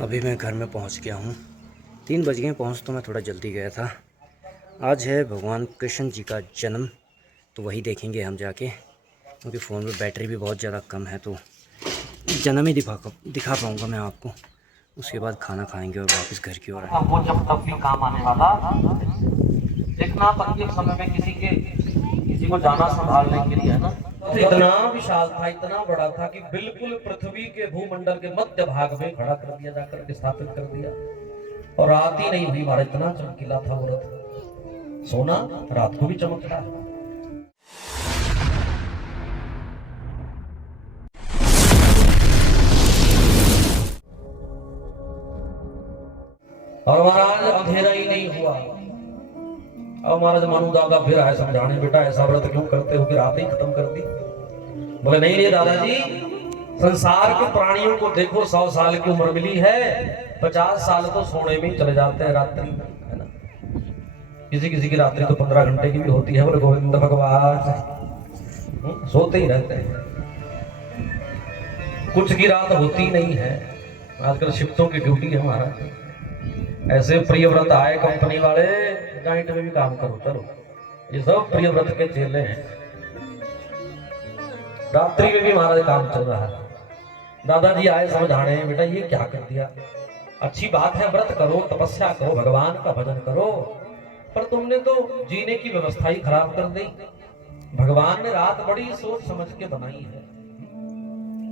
अभी मैं घर में पहुंच गया हूं। 3 बज गए पहुंच, तो मैं थोड़ा जल्दी गया था। आज है भगवान कृष्ण जी का जन्म, तो वही देखेंगे हम जाके, क्योंकि फ़ोन में बैटरी भी बहुत ज़्यादा कम है। तो जन्म ही दिखा पाऊँगा मैं आपको। उसके बाद खाना खाएंगे और वापस घर की ओर आएंगे। वो जब तब भी काम आने वाला देखना। तकलीफ समय में किसी को जाना संभालने के लिए है ना, तो इतना विशाल था, इतना बड़ा था कि बिल्कुल पृथ्वी के भूमंडल के मध्य भाग में खड़ा कर दिया, जाकर के स्थापित कर दिया। और रात ही नहीं हुई हमारा, इतना चमकीला था वो रथ। सोना रात को भी चमकता है। और महाराज अंधेरा ही नहीं हुआ। अब महाराज मनु दादा फिर आए समझाने, बेटा ऐसा व्रत क्यों करते हो कि रात ही खत्म कर दी। बोले नहीं नहीं दादाजी, संसार के प्राणियों को देखो, 100 साल की उम्र मिली है, 50 साल तो सोने में चले जाते हैं रात्रि, है ना। किसी किसी की रात्रि तो 15 घंटे की भी होती है। बोले गोविंद भगवान, सोते ही रहते हैं। कुछ की रात होती नहीं है। आजकल शिफ्टों की ड्यूटी है हमारा। ऐसे प्रिय व्रत आए कंपनी वाले, नाइट में भी काम करो, चलो। ये सब प्रिय व्रत के चेले हैं। रात्रि में भी महाराज काम चल रहा है। दादाजी आए समझाने, बेटा ये क्या कर दिया। अच्छी बात है, व्रत करो, तपस्या करो, भगवान का भजन करो, पर तुमने तो जीने की व्यवस्था ही खराब कर दी। भगवान ने रात बड़ी सोच समझ के बनाई है।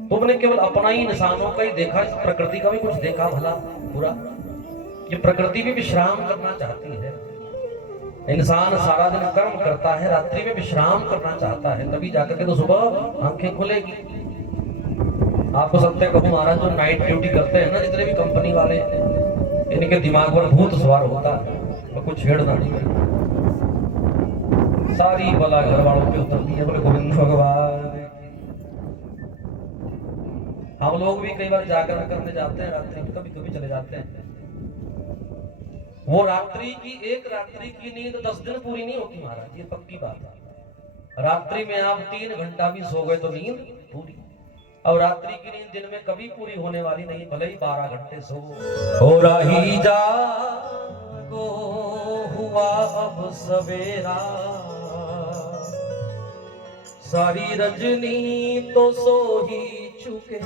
तुमने केवल अपना ही इंसानों का ही देखा, इस प्रकृति का भी कुछ देखा भला बुरा। ये प्रकृति भी विश्राम करना चाहती है। इंसान सारा दिन कर्म करता है, रात्रि में विश्राम करना चाहता है, तभी जाकर के तो सुबह आंखें खुलेगी। आपको सत्य कहूं महाराज, जो नाइट ड्यूटी करते हैं ना, जितने भी कंपनी वाले, इनके दिमाग पर भूत सवार होता है। तो कुछ छेड़ना नहीं, सारी बला घर वालों पे उतरती है। बोले गोविंद भगवान। हम लोग भी कई बार जाकर करने जाते हैं रात्रि में, कभी कभी चले जाते हैं। वो रात्रि की, एक रात्रि की नींद 10 दिन पूरी नहीं होती महाराज, ये पक्की बात है। रात्रि में आप 3 घंटा भी सो गए तो नींद पूरी। और रात्रि की नींद दिन में कभी पूरी होने वाली नहीं, भले ही 12 घंटे सो। हो रही जागो, हुआ अब सवेरा, सारी रजनी तो सो ही चुके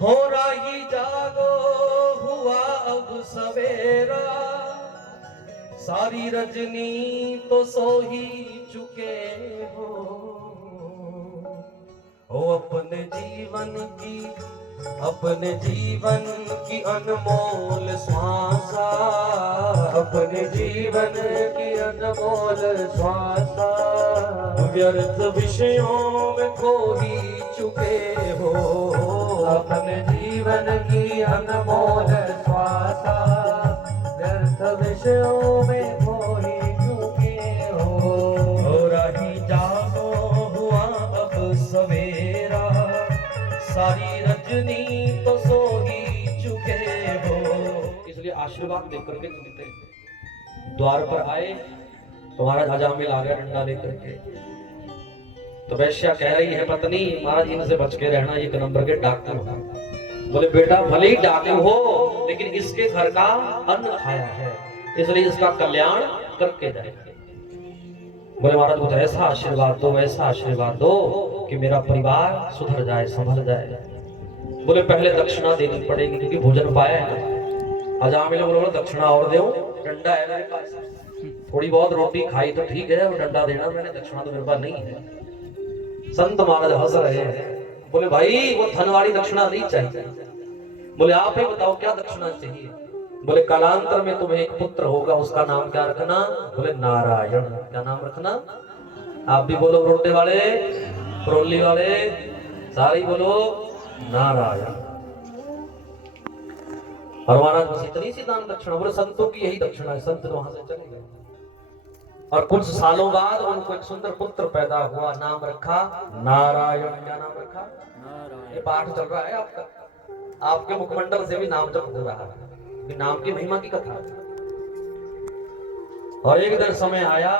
हो रही जागो, हुआ अब सवेरा, सारी रजनी तो सो ही चुके हो अपने जीवन की अनमोल श्वासा, अपने जीवन की अनमोल श्वासा, व्यर्थ विषयों में खो ही चुके हो। अपने जीवन की अनमोल श्वासा, व्यर्थ विषयों में खो ही चुके हो रही जागो, हुआ अब सवेरा, सारी रजनी तो सो ही चुके हो। इसलिए आशीर्वाद लेकर के चलते। द्वार पर आए तो महाराज अजामिल आ गया डंडा लेकर के। तो वैश्या कह रही है, पत्नी महाराज इनसे बच के रहना, एक नंबर के डाकू हो। बोले बेटा भले ही डाकू हो, लेकिन इसके घर का अन्न खाया है, इसलिए इसका कल्याण करके जाएंगे। बोले महाराज कुछ ऐसा आशीर्वाद दो, ऐसा आशीर्वाद दो कि मेरा परिवार सुधर जाए, संभल जाए। बोले पहले दक्षिणा देनी पड़ेगी, क्योंकि भोजन पाया है ना। अजामिल बोले दक्षिणा और दो, डंडा है मेरे पास, थोड़ी बहुत रोटी खाई तो ठीक है, डंडा देना मैंने, दक्षिणा तो मेरे पास नहीं है। संत महाराज हंस रहे हैं। बोले भाई वो धन वाली दक्षिणा नहीं चाहिए। बोले आप ही बताओ क्या दक्षिणा चाहिए। बोले कालांतर में तुम्हें एक पुत्र होगा, उसका नाम क्या रखना। बोले नारायण। क्या नाम रखना। आप भी बोलो, रोटे वाले, प्रोली वाले, सारे बोलो नारायण। और महाराज इतनी सी दान दक्षिणा। बोले संतों की यही दक्षिणा है, संत वहां से चले गए। और कुछ सालों बाद उनको एक सुंदर पुत्र पैदा हुआ, नाम रखा नारायण। क्या नाम रखा। नारायण। ये पाठ चल रहा है आपका, आपके मुखमंडल से भी नाम जप हो रहा है, नाम की महिमा की कथा। और एक दिन समय आया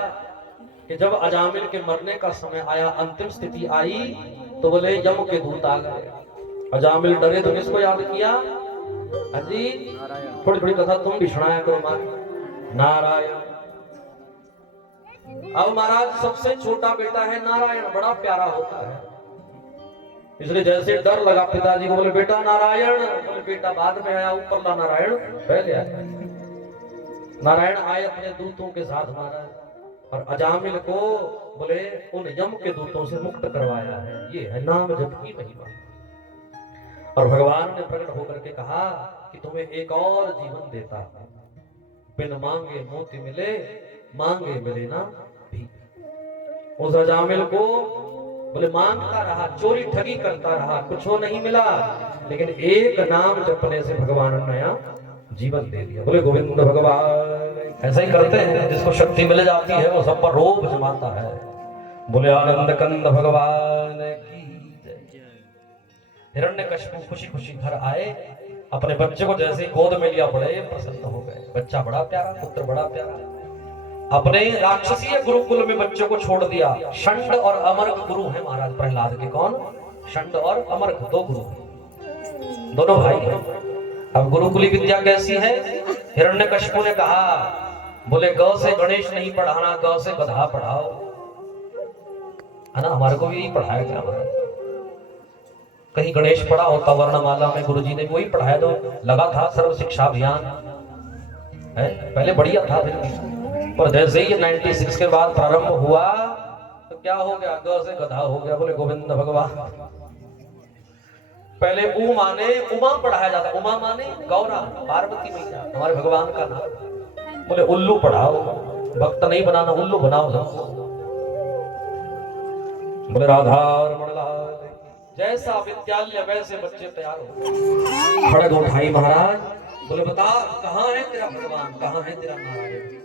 कि जब अजामिल के मरने का समय आया, अंतिम स्थिति आई, तो बोले यम के दूत आ गए। अजामिल डरे तो किसको याद किया? अजी थोड़ी थोड़ी कथा तुम भी सुनाया करो महाराज। नारायण। अब महाराज सबसे छोटा बेटा है नारायण, बड़ा प्यारा होता है, इसलिए जैसे डर लगा पिताजी को, बोले बेटा नारायण, बोले बेटा बाद में आया, ऊपर ला नारायण पहले आया। नारायण आए अपने दूतों के साथ महाराज, और अजामिल को बोले उन यम के दूतों से मुक्त करवाया है। ये है नाम जप की महिमा। और भगवान ने प्रकट होकर के कहा कि तुम्हें एक और जीवन देता हूं, बिन मांगे मोती मिले, मांगे मिले ना भी। उस अजामिल को बोले मांगता रहा, चोरी ठगी करता रहा, कुछ हो नहीं मिला, लेकिन एक नाम जपने से भगवान ने नया जीवन दे दिया। बोले गोविंद भगवान। ऐसा ही करते हैं, जिसको शक्ति मिल जाती है वो सब पर रोब जमाता है। बोले आनंद कंद भगवान की जय। हिरण्यकशिपु खुशी खुशी घर आए, अपने बच्चे को जैसे गोद में लिया बड़े प्रसन्न हो गए। बच्चा बड़ा प्यारा, पुत्र बड़ा प्यारा। अपने राक्षसीय गुरुकुल में बच्चों को छोड़ दिया। षंड और अमर्क गुरु हैं महाराज प्रहलाद के। कौन? षंड और अमर्क, दो गुरु, दोनों भाई हैं। अब गुरुकुली विद्या कैसी है? हिरण्यकशिपु ने कहा, बोले ग से गणेश नहीं पढ़ाना, ग से गधा पढ़ाओ, है ना। हमारे को भी यही पढ़ाया गया महाराज। कहीं गणेश पढ़ा होता वर्णमाला में, गुरुजी ने वही पढ़ाया, तो लगा था सर्व शिक्षा अभियान है, पहले बढ़िया था, फिर पर जैसे ही 96 के बाद प्रारंभ हुआ तो क्या हो गया? ग से गधा हो गया। बोले गोविंद भगवान। पहले ऊ माने उमा पढ़ाया जाता, उमा माने गौरा, पार्वती मैया, हमारे भगवान का नाम। बोले उल्लू पढ़ाओ, भक्त नहीं बनाना, उल्लू बनाओ सबको। बोले राधारमण लाल। जैसा विद्यालय वैसे बच्चे तैयार हो। खड़ग उठाई महाराज, बोले बता कहाँ है तेरा भगवान, कहाँ है तेरा नारायण?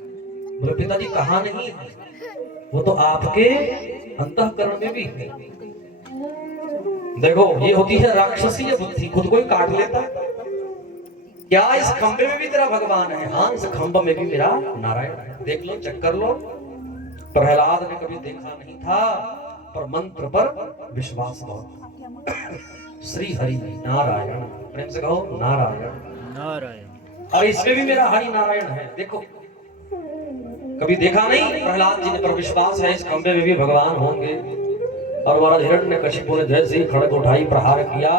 बोले पिताजी कहाँ नहीं है, वो तो आपके अंतःकरण में भी है। देखो ये होती है राक्षसीय बुद्धि, खुद को ही काट लेता है। क्या इस खंबे में भी तेरा भगवान है? हाँ, इस खंबे में भी मेरा नारायण है। देख लो, चेक कर लो। प्रहलाद ने कभी देखा नहीं था, पर मंत्र पर विश्वास बहुत। श्री हरि नारायण, प्रेम से कहो नारायण नारायण। और इसमें भी मेरा हरि नारायण है। देखो कभी देखा नहीं, प्रहलाद जी ने पर विश्वास है इस खंबे में भी भगवान होंगे। और महाराज हिरण्यकशिपु ने जैसे ही खड़ग उठाई प्रहार किया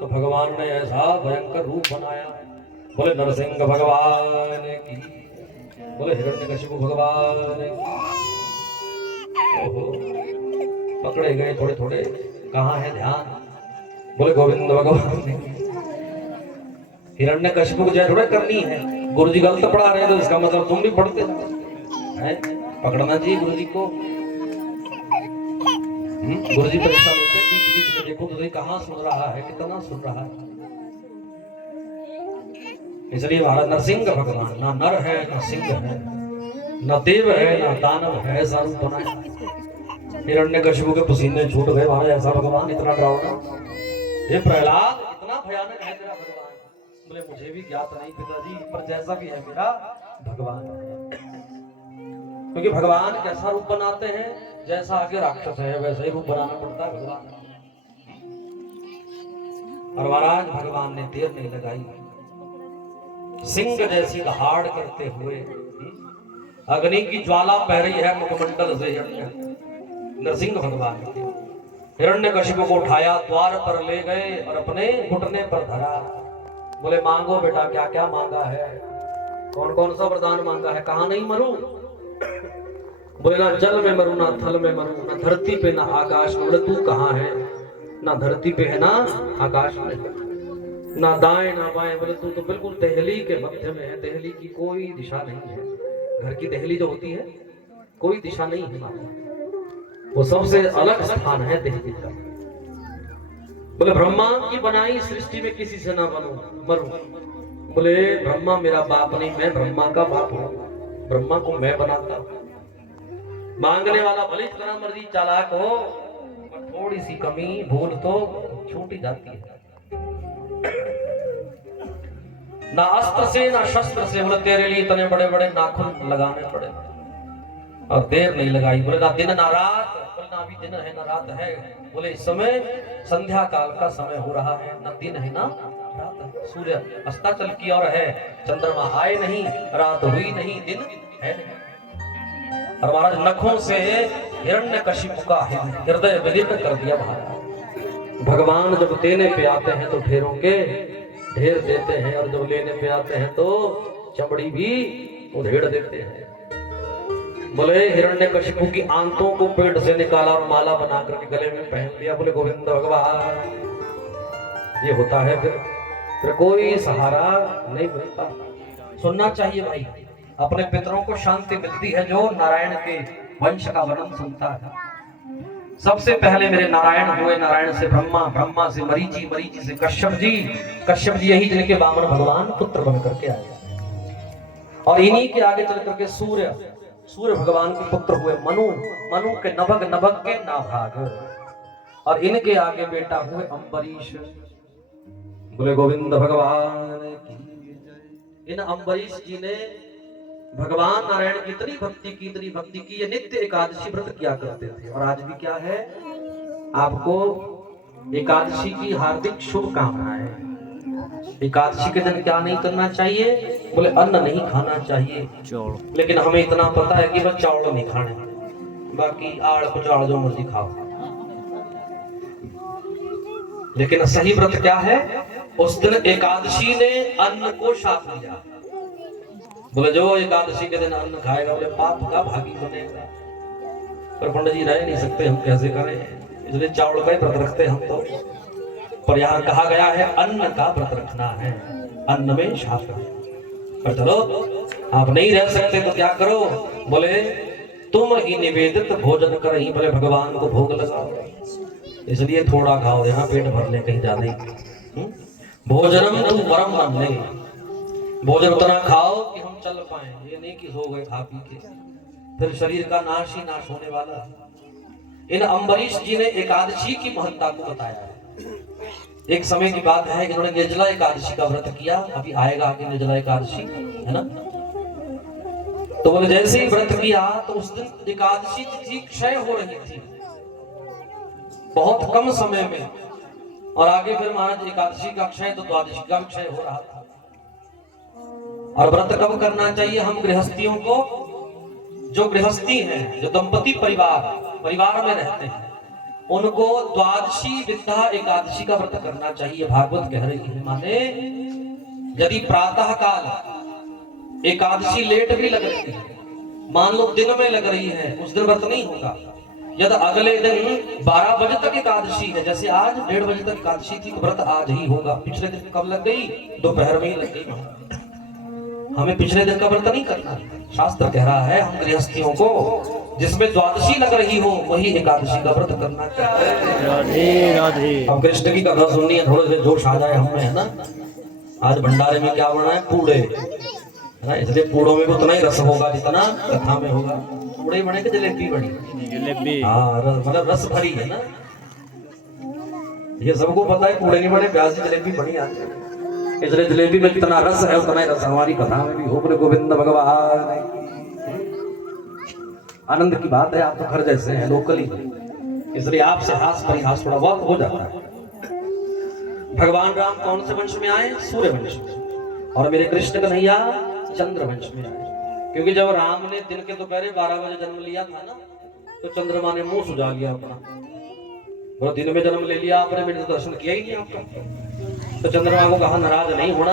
तो भगवान ने ऐसा भयंकर रूप बनाया। बोले नरसिंह भगवान की, बोले हिरण्यकशिपु भगवान की। ओहो, पकड़े गए थोड़े थोड़े, कहाँ है ध्यान? बोले गोविंद भगवान की। हिरण्यकशिपु को जय थोड़ा करनी है, गुरुजी गलत पढ़ा रहे तो इसका मतलब तुम भी पढ़ते हैं। पकड़ना चाहिए गुरुजी को। गुरुजी परीक्षा लेते हैं, बीच बीच में देखो तो कहाँ सुन रहा है, कितना सुन रहा है। इसलिए महाराज नरसिंह भगवान ना नर है, ना सिंह है, ना देव है, ना दानव है, ऐसा रूप बनाया। हिरण्यकशिपु के पसीने छूट गए महाराज, ऐसा भगवान इतना डरावना। ये प्रहलाद इतना भयानक है तेरा भगवान। बोले मुझे भी ज्ञात नहीं पिताजी, पर जैसा भी है मेरा भगवान है। क्योंकि भगवान कैसा रूप बनाते हैं, जैसा आगे राक्षस है वैसा ही रूप बनाना पड़ता है भगवान। और महाराज भगवान ने देर नहीं लगाई, सिंह जैसी दहाड़ करते हुए अग्नि की ज्वाला बह रही है मुखमंडल से नरसिंह भगवान के। हिरण्यकशिपु को उठाया, द्वार पर ले गए और अपने घुटने पर धरा। बोले मांगो बेटा, क्या क्या मांगा है, कौन कौन सा वरदान मांगा है? कहा नहीं मरूं? बोले ना जल में मरूं, ना थल में मरूं, ना धरती पे ना आकाश में। बोले तू कहाँ है? ना धरती पे है ना आकाश में, ना दाएं ना बाएं। बोले तू तो बिल्कुल देहली के मध्य में है, देहली की कोई दिशा नहीं है। घर की देहली जो होती है कोई दिशा नहीं है, वो सबसे अलग स्थान है देहली का। बोले ब्रह्मा की बनाई सृष्टि में किसी से ना बनूं मरूं। बोले ब्रह्मा मेरा बाप नहीं, मैं ब्रह्मा का बाप हूं, ब्रह्मा को मैं बनाता हूं। मांगने वाला भले इतना मर्जी चालाक हो, थोड़ी सी कमी भूल तो छूट ही जाती है। ना अस्त्र से ना शस्त्र से, बोले तेरे लिए इतने बड़े बड़े नाखून लगाने पड़े, और देर नहीं लगाई। बोले ना दिन ना रात, बोले ना अभी दिन है न रात है। बोले इस समय संध्या काल का समय हो रहा है, न दिन है न रात है। सूर्य अस्ताचल की ओर है, चंद्रमा आए नहीं, रात हुई नहीं, दिन है नहीं। और महाराज नखों से हिरण्यकशिपु का हृदय विदीर्ण कर दिया महाराज। भगवान जब देने पे आते हैं तो ढेरों के ढेर देते हैं, और जब लेने पे आते हैं तो चमड़ी भी उधेड़ देते हैं। बोले हिरण्यकशिपु की आंतों को पेट से निकाला और माला बना करके गले में पहन लिया। बोले गोविंद भगवान, ये होता है फिर कोई सहारा नहीं मिलता। सुनना चाहिए भाई, अपने पितरों को शांति मिलती है जो नारायण के वंश का वर्णन सुनता है। सबसे पहले मेरे नारायण हुए, नारायण से ब्रह्मा, ब्रह्मा से मरीचि, मरीचि से कश्यप जी, कश्यप जी यही जिनके वामन भगवान पुत्र बन करके आए। और इन्हीं के आगे चल करके सूर्य, सूर्य भगवान के पुत्र हुए मनु, मनु के नभग, नभग के नाभाग। और इनके आगे बेटा हुए अम्बरीश। बोले गोविंद भगवान की। इन अम्बरीश जी ने भगवान नारायण की इतनी भक्ति की, इतनी भक्ति की, ये नित्य एकादशी व्रत किया करते थे। और आज भी क्या है, आपको एकादशी की हार्दिक शुभकामनाएं। एकादशी के दिन क्या नहीं करना चाहिए? बोले अन्न नहीं खाना चाहिए। लेकिन हमें इतना पता है कि बस चावल नहीं खाने, बाकी आड़ पचाड़ जो मर्जी खाओ। लेकिन सही व्रत क्या है? उस दिन एकादशी ने अन्न को शाप दिया। बोले जो एकादशी के दिन अन्न खाएगा बोले पाप का भागी बनेगा। पर पंडित जी रह नहीं सकते, हम कैसे करें, इसलिए चावल का ही व्रत रखते हम तो। पर यहाँ कहा गया है अन्न का व्रत रखना है, अन्न में शाप है। पर चलो आप नहीं रह सकते तो क्या करो? बोले तुम ही निवेदित भोजन कर ही, बोले भगवान को भोग लगाओ, इसलिए थोड़ा खाओ, यहाँ पेट भर ले, कहीं ज्यादा ही। भोजनम तू वरम मन ले, भोजन उतना खाओ कि हम चल पाए, ये नहीं कि सो गए खा पी के, फिर शरीर का नाश ही नाश होने वाला है। इन अम्बरीश जी ने एकादशी की महत्ता को बताया है। एक समय की बात है कि इन्होंने निर्जला एकादशी का व्रत किया, अभी आएगा आगे निर्जला एकादशी, है ना। तो बोले जैसे ही व्रत किया तो उस दिन एकादशी तिथि क्षय हो रही थी बहुत कम समय में, और आगे फिर महाराज एकादशी का क्षय तो द्वादशी का क्षय हो रहा था। और व्रत कब करना चाहिए? हम गृहस्थियों को, जो गृहस्थी हैं, जो दंपति परिवार में रहते हैं, उनको द्वादशी विद्या एकादशी का व्रत करना चाहिए। भागवत कह रही है, माने यदि प्रातः काल एकादशी लेट भी लग रही है, मान लो दिन में लग रही है, उस दिन व्रत नहीं होगा। यदि अगले दिन 12 बजे तक एकादशी है, जैसे आज 1:30 बजे तक एकादशी थी, तो व्रत आज ही होगा। पिछले दिन कब लग गई? दोपहर में ही लग गई। हमें पिछले दिन का व्रत नहीं करना। शास्त्र कह रहा है हम गृहस्थियों को जिसमें द्वादशी लग रही हो वही एकादशी का व्रत करना चाहिए। राधे राधे। अब कृष्ण की कथा सुननी है, थोड़े से जोश आ जाए हमें, है ना। आज भंडारे में क्या बना है? पूड़े, है ना। इसलिए पूड़ों में भी उतना ही रस होगा जितना कथा में होगा। पूड़े बने कि जलेबी बनी? जलेबी। हाँ, मतलब रस भरी है ना, ये सबको पता है। पूड़े नहीं बने, प्याज की जलेबी बनी आती है। इसलिए जलेबी में जितना रस है उतना ही रस हमारी कथा में भी हो। बोले गोविंद भगवान। आनंद की बात है, आप तो घर जैसे हैं, लोकली, इसलिए आपसे हास परिहास थोड़ा बहुत हो जाता है। भगवान राम कौन से वंश में आए? सूर्य वंश में। और मेरे कृष्ण कन्हैया चंद्र वंश में आए, क्योंकि जब राम ने दिन के दोपहर 12 बजे जन्म लिया था ना, तो चंद्रमा ने मुंह सुझा लिया अपना। वो दिन में जन्म ले लिया आपने, मेरे दर्शन किया ही नहीं आपको। तो चंद्रमा को कहा नाराज नहीं होना,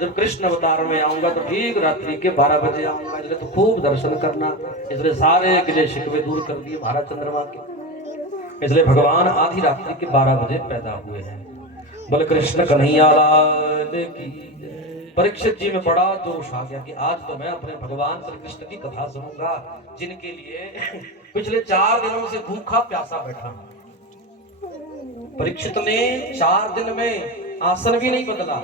जब कृष्ण अवतार में आऊंगा तो ठीक रात्रि के 12 बजे आऊंगा, इसलिए तो खूब दर्शन करना। इसलिए सारे गिले शिकवे दूर कर दिए महाराज चंद्रमा के। इसलिए भगवान आधी रात्रि के 12 बजे पैदा हुए हैं। बोले कृष्ण कन्हैया लाल की। परीक्षित जी में बड़ा जोश आ गया कि आज तो मैं अपने भगवान श्री कृष्ण की कथा सुनूंगा, जिनके लिए पिछले 4 दिनों से भूखा प्यासा बैठा। परीक्षित ने 4 दिन में आसन भी नहीं बदला,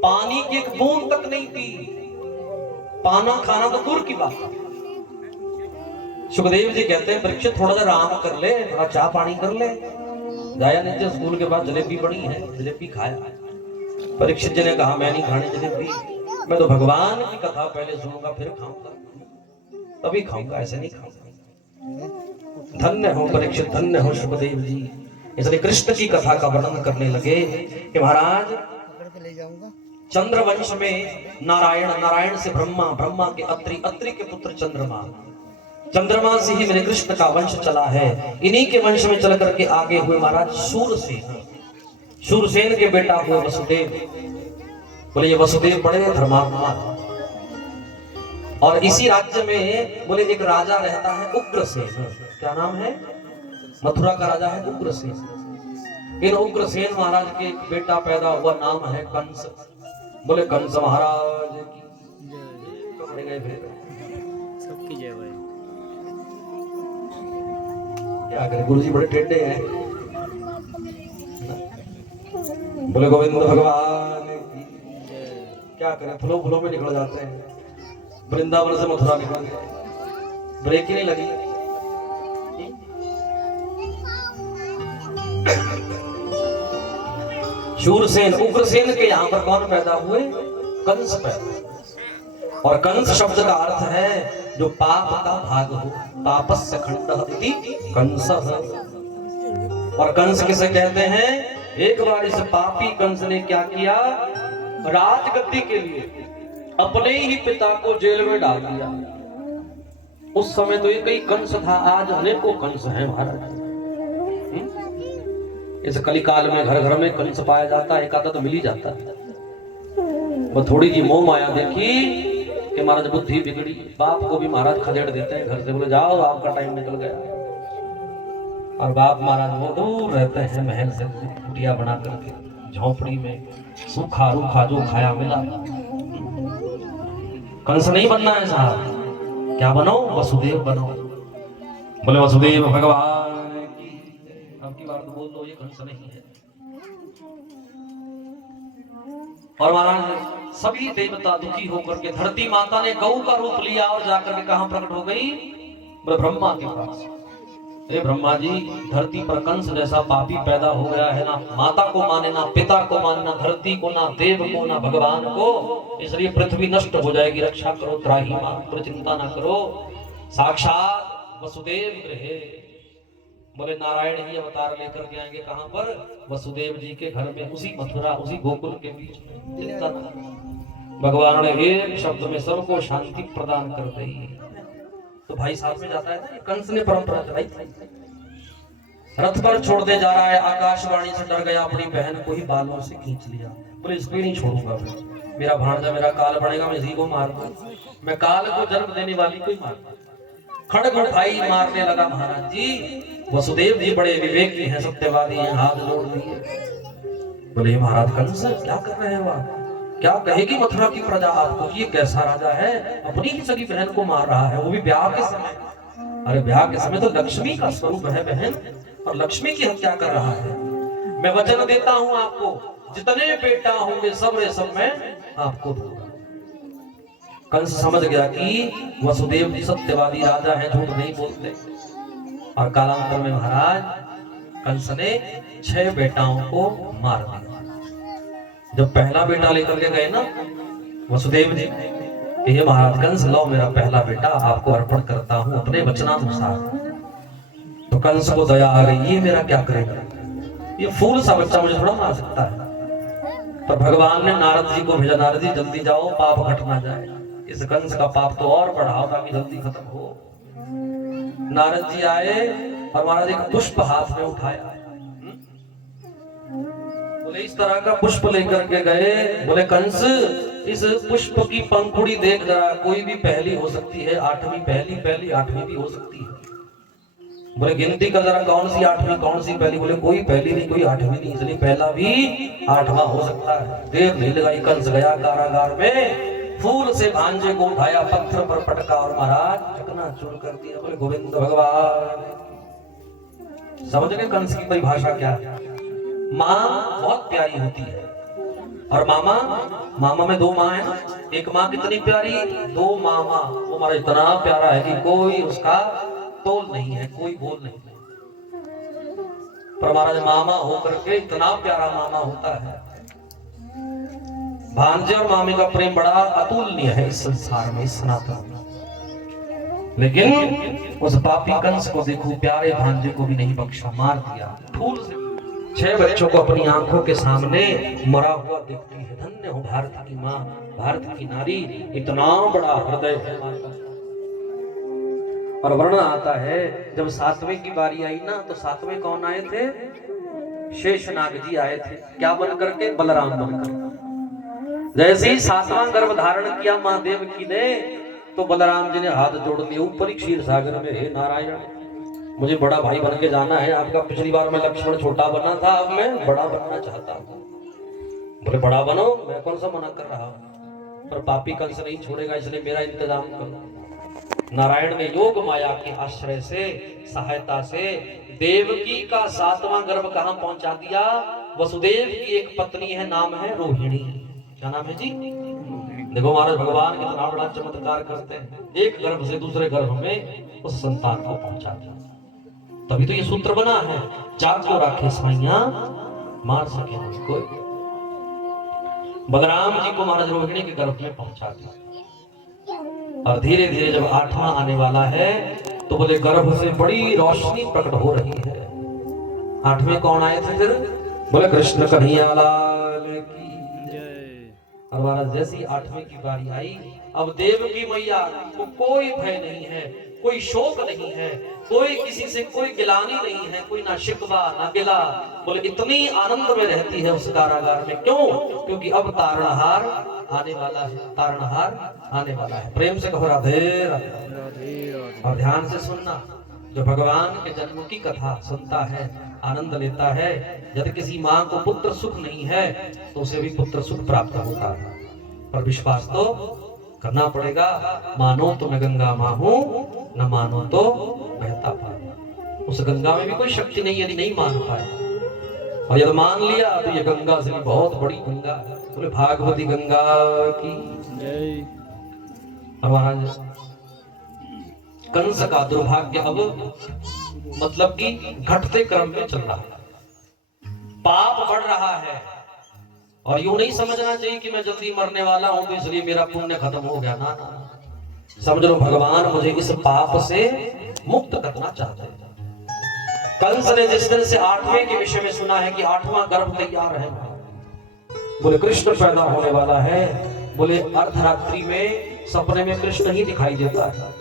पानी की एक बूंद तक नहीं पी, पाना खाना तो दूर की बात। सुखदेव जी कहते हैं परीक्षित थोड़ा सा आराम कर ले, थोड़ा चाय पानी कर ले। जाया नीचे स्कूल के बाद जलेबी बनी है, जलेबी खाया। परीक्षित जी ने कहा मैं नहीं खानी जलेबी, मैं तो भगवान की कथा पहले सुनूंगा फिर खाऊंगा, तभी खाऊंगा, ऐसे नहीं खाऊंगा। धन्य हो परीक्षित, धन्य हो सुखदेव जी। इसलिए कृष्ण की कथा का वर्णन करने लगे कि महाराज चंद्रवंश में नारायण से ब्रह्मा, ब्रह्मा के अत्रि, अत्रि के पुत्र चंद्रमा, चंद्रमा से ही मेरे कृष्ण का वंश चला है। इन्हीं के वंश में चल करके आगे हुए महाराज सूरसेन, सूरसेन के बेटा हुए वसुदेव। बोले ये वसुदेव बड़े धर्मात्मा। और इसी राज्य में बोले एक राजा रहता है उग्रसेन। क्या नाम है? मथुरा का राजा है उग्रसेन। इन उग्रसेन महाराज के एक बेटा पैदा हुआ, नाम है कंस। बोले कंस महाराज सबकी जय भाई। क्या करें, गुरु जी बड़े टेढ़े हैं। बोले गोविंद भगवान की। क्या करें, फूलों फूलों में निकल जाते हैं। वृंदावन से मथुरा निकल गए, ब्रेक ही नहीं लगी। शूरसेन, उग्रसेन के यहां पर कौन पैदा हुए? कंस पैदा। और कंस शब्द का अर्थ है जो पाप का भाग हो, पापस्य खंडः इति कंसः। और कंस किसे कहते हैं? एक बार इस पापी कंस ने क्या किया, राजगद्दी के लिए अपने ही पिता को जेल में डाल दिया। उस समय तो एक ही कंस था, आज अनेकों कंस हैं महाराज। इस कलिकाल में घर घर में कंस पाया जाता है, एक आधा तो मिल ही जाता है। वो थोड़ी जी मोह माया देखी कि महाराज बुद्धि बिगड़ी, बाप को भी महाराज खदेड़ देते हैं घर से, बोले जाओ आपका टाइम निकल गया। और बाप महाराज वो दूर रहते हैं महल से, कुटिया बना करके झोपड़ी में, सूखा रूखा जो खाया मिला। कंस नहीं बनना है साहब, क्या बनो? वसुदेव बनो। बोले वसुदेव भगवान की। अब की बार तो बोल दो ये कंस नहीं है। और महाराज सभी देवता दुखी होकर के, धरती माता ने गौ का रूप लिया और जाकर के कहां प्रकट हो गई? बोले ब्रह्मा के पास। अरे ब्रह्मा जी, धरती पर कंस जैसा पापी पैदा हो गया है, ना माता को माने, ना पिता को माने, ना धरती को, ना देव को, ना भगवान को। इसलिए पृथ्वी नष्ट हो जाएगी, रक्षा करो त्राही मां, तो चिंता ना करो। साक्षात वसुदेव गृहे। बोले नारायण ही अवतार लेकर के आएंगे कहां पर? वसुदेव जी के घर में, उसी मथुरा, उसी गोकुल के बीच में। चिंता ना, भगवान ने एक शब्द में सबको शांति प्रदान कर दी। तो भाई साहब में जाता है ना, कंस ने परंपरा चलाई। रथ पर छोड़ दे जा रहा है, आकाशवाणी से डर गया, अपनी बहन को ही बालों से खींच लिया। बोले इसको ही नहीं छोड़ूंगा, मेरा भांजा मेरा काल बनेगा, मैं इसी को मार दूं। मैं काल को जन्म देने वाली को ही मार दूं। खड़ग उठाई, मारने लगा। महाराज जी, वसुदेव जी बड़े विवेकी हैं, सत्यवादी हैं, हाथ जोड़ दिए। बोले महाराज कंस क्या कर रहे हैं आप? क्या कहेगी मथुरा की प्रजा आपको कि ये कैसा राजा है, अपनी ही सगी बहन को मार रहा है, वो भी ब्याह के समय। अरे ब्याह के समय तो लक्ष्मी का स्वरूप है बहन, और लक्ष्मी की हत्या कर रहा है। मैं वचन देता हूं आपको, जितने बेटा होंगे सब रे सब मैं आपको दूंगा। कंस समझ गया कि वसुदेव जी सत्यवादी राजा है, झूठ नहीं बोलते। और कालांतर में महाराज कंस ने 6 बेटाओं को मार दिया। जब पहला बेटा लेकर के गए ना वसुदेव जी, ये महाराज कंस, लो मेरा पहला बेटा आपको अर्पण करता हूं अपने वचनानुसार। तो कंस को दया आ गई, ये मेरा क्या करेगा, ये फूल सा बच्चा मुझे थोड़ा मार सकता है। तो भगवान ने नारद जी को भेजा, नारद जी जल्दी जाओ, पाप घट ना जाए, इस कंस का पाप तो और बढ़ाओ ताकि जल्दी खत्म हो। नारद जी आए और महाराज एक पुष्प हाथ में उठाया। बोले इस तरह का पुष्प लेकर के गए। बोले कंस, इस पुष्प की पंखुड़ी देख जरा, कोई भी पहली हो सकती है, 8वीं पहली, पहली 8वीं भी हो सकती है। बोले गिनती का जरा, कौन सी 8वीं कौन सी पहली? बोले कोई पहली नहीं, कोई 8वीं नहीं, इसलिए पहला भी 8वां हो सकता है। देर नहीं लगाई, कंस गया कारागार में, फूल से भांजे को उठाया, पत्थर पर पटका और महाराज चकनाचूर कर दिया। बोले गोविंद भगवान। समझ गए कंस की परिभाषा क्या है? माँ बहुत प्यारी होती है, और मामा, मामा में 2 माँ है ना, एक माँ कितनी प्यारी, 2 मामा। वो हमारा इतना प्यारा है कि कोई उसका तोल नहीं है, कोई बोल नहीं। पर महाराज मामा होकर के इतना प्यारा मामा होता है। भांजे और मामे का प्रेम बड़ा अतुलनीय है इस संसार में, इस सनातन में। लेकिन उस पापी कंस को देखो, प्यारे भांजे को भी नहीं बख्शा, मार दिया फूल से। 6 बच्चों को अपनी आंखों के सामने मरा हुआ देखती है। धन्य हो भारत की माँ, भारत की नारी, इतना बड़ा हृदय है माँ का। और वर्णन आता है जब 7वें की बारी आई ना, तो 7वें कौन आए थे? शेषनाग जी आए थे। क्या बन करके? बलराम बनकर। जैसे ही 7वां गर्भ धारण किया माँ देवकी ने, तो बलराम जी ने हाथ जोड़ लिए ऊपर ही क्षीर सागर में, हे नारायण, मुझे बड़ा भाई बन के जाना है आपका। पिछली बार मैं लक्ष्मण छोटा बना था, अब मैं बड़ा बनना चाहता हूँ। बोले बड़ा बनो, मैं कौन सा मना कर रहा हूँ, पर पापी कंस नहीं छोड़ेगा, इसलिए मेरा इंतजाम करो। नारायण ने योग माया के आश्रय से, सहायता से देवकी का 7वां गर्भ कहां पहुंचा दिया? वसुदेव की एक पत्नी है, नाम है रोहिणी। क्या नाम है जी? देखो महाराज भगवान कितना बड़ा चमत्कार करते हैं, एक गर्भ से दूसरे गर्भ में उस संतान को पहुंचा दिया। तभी तो ये सूत्र बना है, जाको राखे साइया मार सके नहीं कोई। बलराम जी को महाराज रोहिणी के गर्भ में पहुंचा दिया। और धीरे धीरे जब 8वां आने वाला है, तो बोले गर्भ से बड़ी रोशनी प्रकट हो रही है। 8वें कौन आए थे फिर? बोले कृष्ण कन्हैया लाल की जय। और महाराज जैसी 8वें की बारी आई, अब देवकी मैया को कोई भय नहीं है, कोई शोक नहीं है, कोई किसी से कोई गिलानी नहीं है, कोई ना शिकवा ना गिला। बोले इतनी आनंद में रहती है उस कारागार में। क्यों? क्योंकि अब तारणहार आने वाला है, तारणहार आने वाला है। प्रेम से कहो राधे राधे। और ध्यान से सुनना, जो भगवान के जन्म की कथा सुनता है, आनंद लेता है, यदि किसी माँ को पुत्र सुख नहीं है तो उसे भी पुत्र सुख प्राप्त होता है। पर विश्वास तो करना पड़ेगा। मानो तो मैं गंगा माँ हूं, न मानो तो बहता पानी। उस गंगा में भी कोई शक्ति नहीं, यदि नहीं मान पाए। और यदि मान लिया तो ये गंगा से भी बहुत बड़ी गंगा है। बोले भागवती गंगा की जय। और महाराज कंस का दुर्भाग्य अब मतलब कि घटते क्रम में चल रहा है, पाप बढ़ रहा है। और यूं नहीं समझना चाहिए कि मैं जल्दी मरने वाला हूं तो इसलिए मेरा पुण्य खत्म हो गया। ना ना, समझ लो भगवान मुझे इस पाप से मुक्त करना चाहते हैं। कंस ने जिस दिन से 8वें के विषय में सुना है कि 8वां गर्भ तैयार है, बोले कृष्ण पैदा होने वाला है, बोले अर्धरात्रि में सपने में कृष्ण ही दिखाई देता है।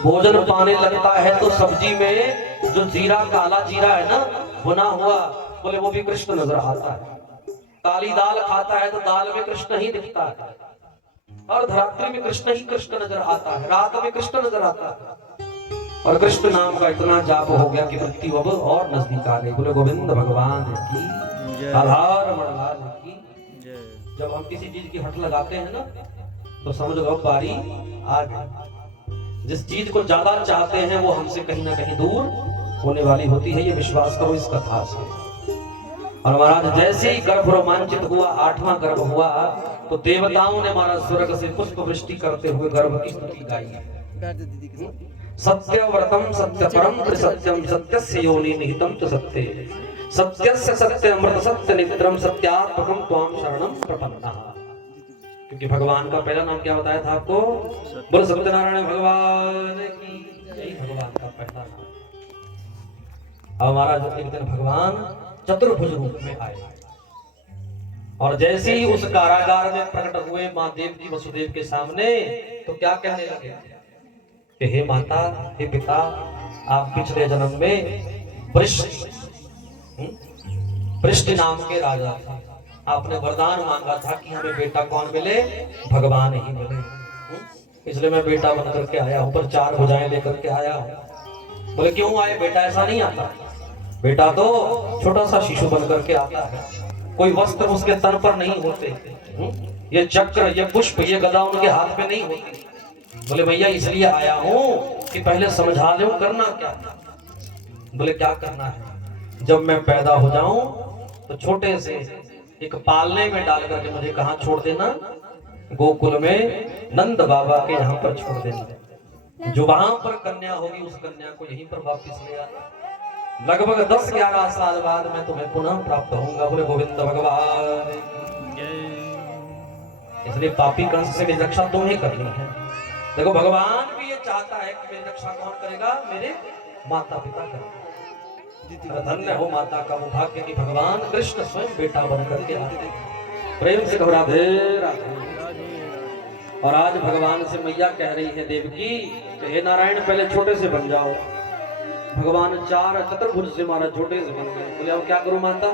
भोजन पाने लगता है तो सब्जी में जो जीरा, काला जीरा है ना भुना हुआ, बोले वो भी कृष्ण नजर आता है। काली दाल खाता है तो दाल में कृष्ण ही दिखता है। अर्धरात्रि में कृष्ण ही कृष्ण नजर आता है, रात में कृष्ण नजर आता है। और कृष्ण नाम का इतना जाप हो गया कि मृत्यु अब और नजदीक आ गई। बोले गोविंद भगवान की, आधार मणिलाल की। जब हम किसी चीज की हट लगाते हैं ना, तो समझ लो बारी आ गई। जिस चीज को ज्यादा चाहते हैं वो हमसे कहीं ना कहीं दूर होने वाली होती है, ये विश्वास करो इस कथा से। और महाराज जैसे ही गर्भ रोमांचित हुआ, 8वां गर्भ हुआ, तो देवताओं ने महाराज स्वर्ग से पुष्प वृष्टि करते हुए गर्भ की स्तुति गाई। सत्यव्रतम सत्यपरम त्रिसत्यम सत्यस्य योनि निहितम च सत्ये सत्यस्य सत्य अमृत सत्य नित्रम सत्यात्मकम त्वाम शरणम प्रपन्नः। क्योंकि भगवान का पहला नाम क्या बताया था आपको? बोल सत्यनारायण भगवान की, यही भगवान का पहला नाम। अब महाराज एक दिन भगवान चतुर्भुज रूप में आए, और जैसे ही उस कारागार में प्रकट हुए माँ देवकी वसुदेव के सामने, तो क्या कहने लगे कि हे माता, हे पिता, आप पिछले जन्म में पृष्ठ नाम के राजा थे। आपने वरदान मांगा था कि हमें बेटा कौन मिले? भगवान ही मिले। इसलिए मैं बेटा बन करके आया हूं, पर 4 भुजाएं लेकर के आया हूं। बोले क्यों आए? बेटा ऐसा नहीं आता, बेटा तो छोटा सा शिशु बन करके आता है, कोई वस्त्र उसके तन पर नहीं होते, ये चक्र, ये पुष्प, ये गदा उनके हाथ पे नहीं होती। बोले भैया इसलिए आया हूं कि पहले समझा लो करना क्या। बोले क्या करना है? जब मैं पैदा हो जाऊं तो छोटे से एक पालने में डाल करके मुझे कहां छोड़ देना? गोकुल में नंद बाबा के यहाँ पर छोड़ देना। जो वहां पर कन्या होगी उस कन्या को यहीं पर वापस ले आना। लगभग 10-11 साल बाद मैं तुम्हें पुनः प्राप्त होऊंगा। बोले गोविंद भगवान। इसलिए पापी कंस से भी रक्षा तुम्हें करनी है। देखो भगवान भी ये चाहते चाहता है कि मेरी रक्षा कौन करेगा, मेरे माता पिता करेंगे। धन्य हो माता का वो भाग्य कि भगवान कृष्ण स्वयं बेटा बन करके आते। प्रेम से कहो राधे राधे। और आज भगवान से मैया कह रही है देवकी, हे नारायण पहले छोटे से बन जाओ। भगवान चार चतुर्भुज से मारा छोटे से बन गए। बोले अब क्या करूं माता?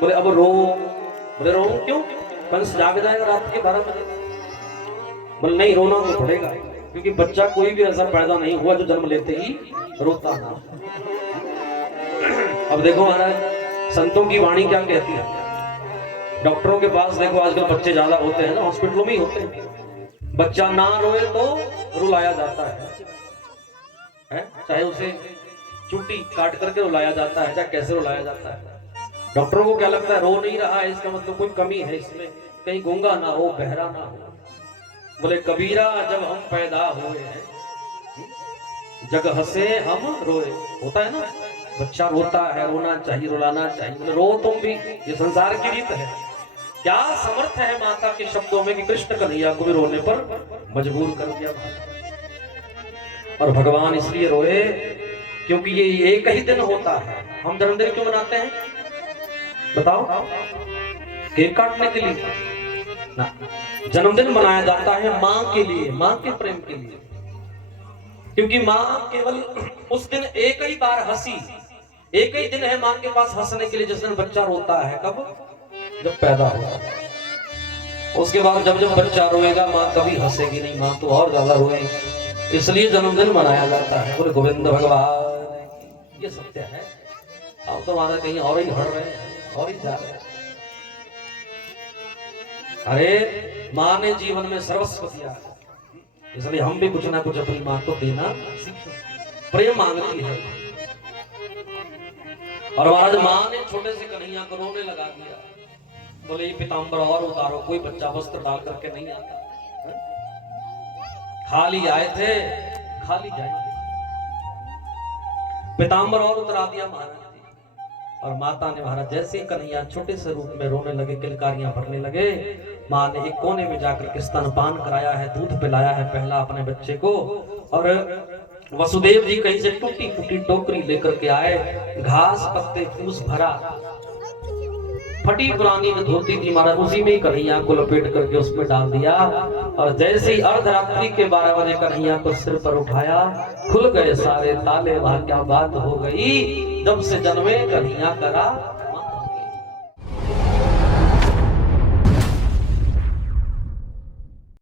बोले अब रो। बोले रो क्यों? कंस जाग जाएगा रात के 12 बजे। बोले नहीं, रोना तो पड़ेगा, क्योंकि बच्चा कोई भी ऐसा पैदा नहीं हुआ जो जन्म लेते ही रोता ना। अब देखो महाराज, संतों की वाणी क्या कहती है। डॉक्टरों के पास देखो आजकल बच्चे ज्यादा होते हैं ना, हॉस्पिटलों में ही होते हैं। बच्चा ना रोए तो रुलाया जाता है? चाहे उसे चुट्टी काट करके रुलाया जाता है, चाहे कैसे रुलाया जाता है। डॉक्टरों को क्या लगता है, रो नहीं रहा है इसका मतलब कोई कमी है इसमें, कहीं गूंगा ना हो, बहरा ना हो। बोले कबीरा जब हम पैदा हुए हैं, जग हंसे हम रोए। होता है ना, बच्चा रोता है, रोना चाहिए, रुलाना चाहिए। बोले रो तुम भी, ये संसार की रीत है। क्या समर्थ है माता के शब्दों में कि कृष्ण कन्हैया को भी रोने पर मजबूर कर दिया। और भगवान इसलिए रोए क्योंकि ये एक ही दिन होता है। हम जन्मदिन क्यों मनाते हैं बताओ? केक काटने के लिए ना, जन्मदिन मनाया जाता है माँ के लिए, माँ के प्रेम के लिए। क्योंकि माँ केवल उस दिन एक ही बार हंसी, एक ही दिन है माँ के पास हंसने के लिए, जिस दिन बच्चा रोता है। कब? जब पैदा होगा। उसके बाद जब जब बच्चा रोएगा माँ कभी हंसेगी नहीं, माँ तो और ज्यादा रोएगी। इसलिए जन्मदिन मनाया जाता है। बोले गोविंद भगवान, ये सत्य है। अब तो हमारा कहीं और ही हड़ रहे हैं, और ही जा रहे हैं। अरे माँ ने जीवन में सर्वस्व दिया, इसलिए हम भी कुछ ना कुछ अपनी माँ को देना सीखें। प्रेम मांगती है। और महाराज माँ ने छोटे से कन्हैया को रोने लगा दिया। बोले ये पीताम्बर और उतारो, कोई बच्चा वस्त्र डाल करके नहीं आता। खाली आए थे, खाली जाएंगे। पीताम्बर और उतरा दिया महाराज जी। और माता ने महाराज जैसे ही कन्हैया छोटे से रूप में रोने लगे, किलकारियां भरने लगे, माँ ने एक कोने में जाकर के स्तनपान कराया है, दूध पिलाया है पहला अपने बच्चे को। और वसुदेव जी कहीं से टूटी फूटी टोकरी लेकर के आए, घास पत्ते फूस भरा, फटी पुरानी में धोती थी महाराज, उसी में ही कन्हैया को लपेट करके उसमें डाल दिया। और जैसे ही अर्धरात्रि के 12 बजे कन्हैया को सिर पर उठाया, खुल गए सारे ताले। वहां क्या बात हो गई, जब से जन्मे कन्हैया करा